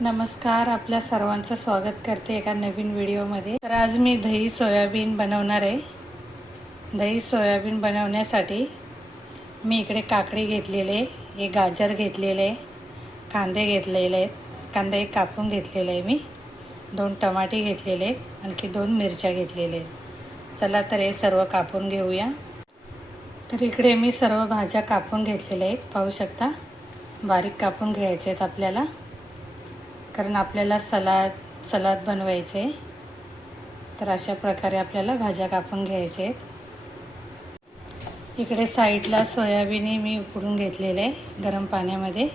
नमस्कार, आपल्या सर्वांचं स्वागत करते एका नवीन व्हिडिओमध्ये। तर आज मी दही सोयाबीन बनवणार आहे। दही सोयाबीन बनवण्यासाठी मी इकडे काकडी घेतलेले, एक गाजर घेतलेले, कांदे घेतलेले आहेत, कांदा एक कापून घेतलेला आहे मी, 2 टमाटे घेतलेले, आणखी 2 मिरच्या घेतलेले। चला तर हे सर्व कापून घेऊया। तर इकडे मी सर्व भाज्या कापून घेतलेल्या आहेत, पाहू शकता। बारीक कापून घ्यायचे आहेत आपल्याला, कारण आपल्याला सलाद बनवायचे। तर अशा प्रकारे आपल्याला भाज्या कापून घ्यायचे आहेत। इकडे साईडला सोयाबीन मी उकडून घेतलेले आहे गरम पाण्यामध्ये।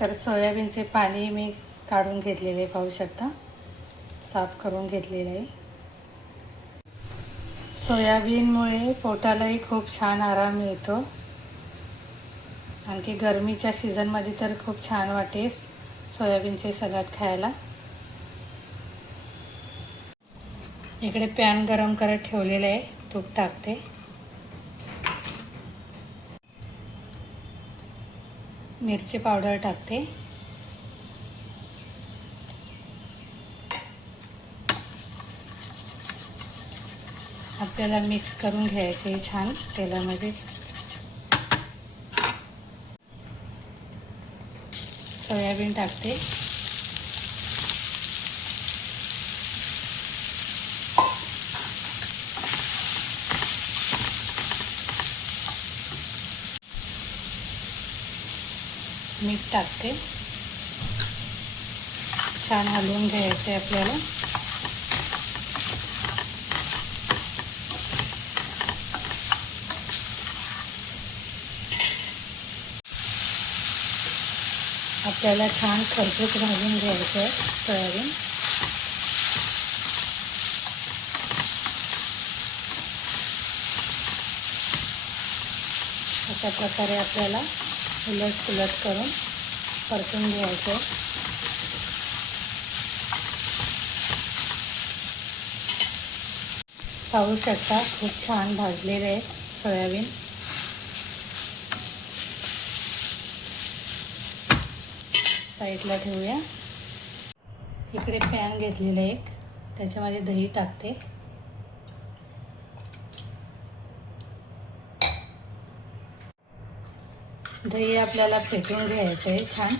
तर सोयाबीनचे पाणी मी काढून घेतलेले, पाहू शकता, साफ करून घेतलेले आहे। सोयाबीनमुळे पोटालाही खूप छान आराम मिळतो, आणखी गरमीच्या सीझनमध्ये तर खूप छान वाटेल सोयाबीनचे सलाड खायला। इकडे पॅन गरम करत ठेवलेले आहे, तूप टाकते। मिरची पावडर टाकते। आपल्याला मिक्स करून घ्यायचे छान तेलामध्ये। सोयाबीन टाकते। मीठ टाकते। छान हलवून घ्यायचे आपल्याला। आपल्याला छान खरपूस भाजून घ्यायचं आहे सोयाबीन। अशा प्रकारे आपल्याला उलट पुलट करून परतून घ्यायचं आहे। पाहू शकता, खूप छान भाजलेले आहे सोयाबीन। साईडला ठेवूया। इकडे पॅन घेतलेला एक, त्याच्यामध्ये दही टाकते। दही आपल्याला फेटून घ्यायचं आहे छान।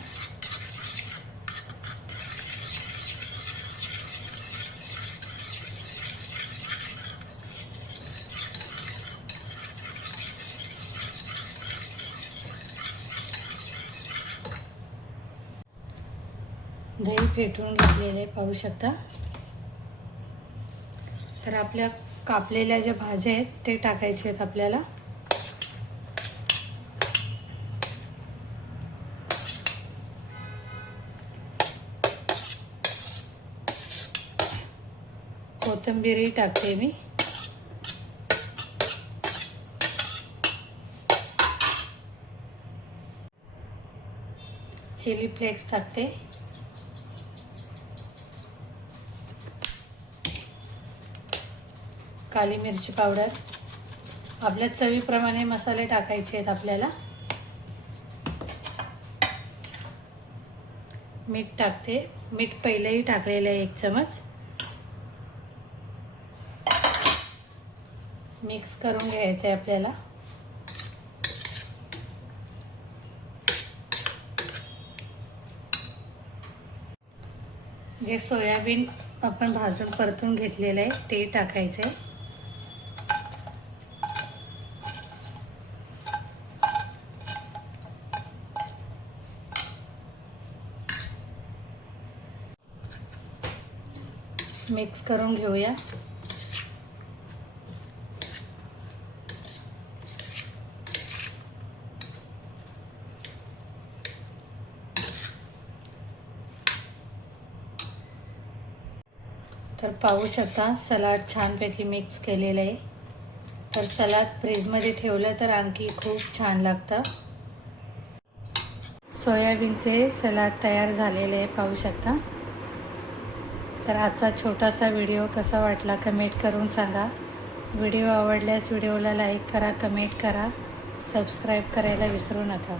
दही फेटून घेतलेले पाहू शकता। तर आपल्या कापलेल्या ज्या भाज्या आहेत ते टाकायचे आहेत आपल्याला। कोथिंबीरही टाकते मी। चिली फ्लेक्स टाकते। काली मिरची पावडर, आपल्या चवीप्रमाणे मसाले टाकायचे आहेत आपल्याला। मीठ टाकते। मीठ पहिलेही टाकलेलं आहे 1 चमच। मिक्स करून घ्यायचं आहे आपल्याला। जे सोयाबीन आपण भाजून परतून घेतलेलं आहे ते टाकायचं आहे। मिक्स करून घेऊया। तर पाहू शकता, सलाड छानपैकी मिक्स केलेलं आहे। तर सलाड फ्रीजमध्ये ठेवलं तर आणखी खूप छान लागतं। सोयाबीनचे सलाड तयार झालेले आहे, पाहू शकता। तर आजचा छोटासा व्हिडिओ कसा वाटला कमेंट करून सांगा। व्हिडिओ आवडल्यास व्हिडिओला लाईक करा, कमेंट करा, सबस्क्राईब करायला विसरू नका।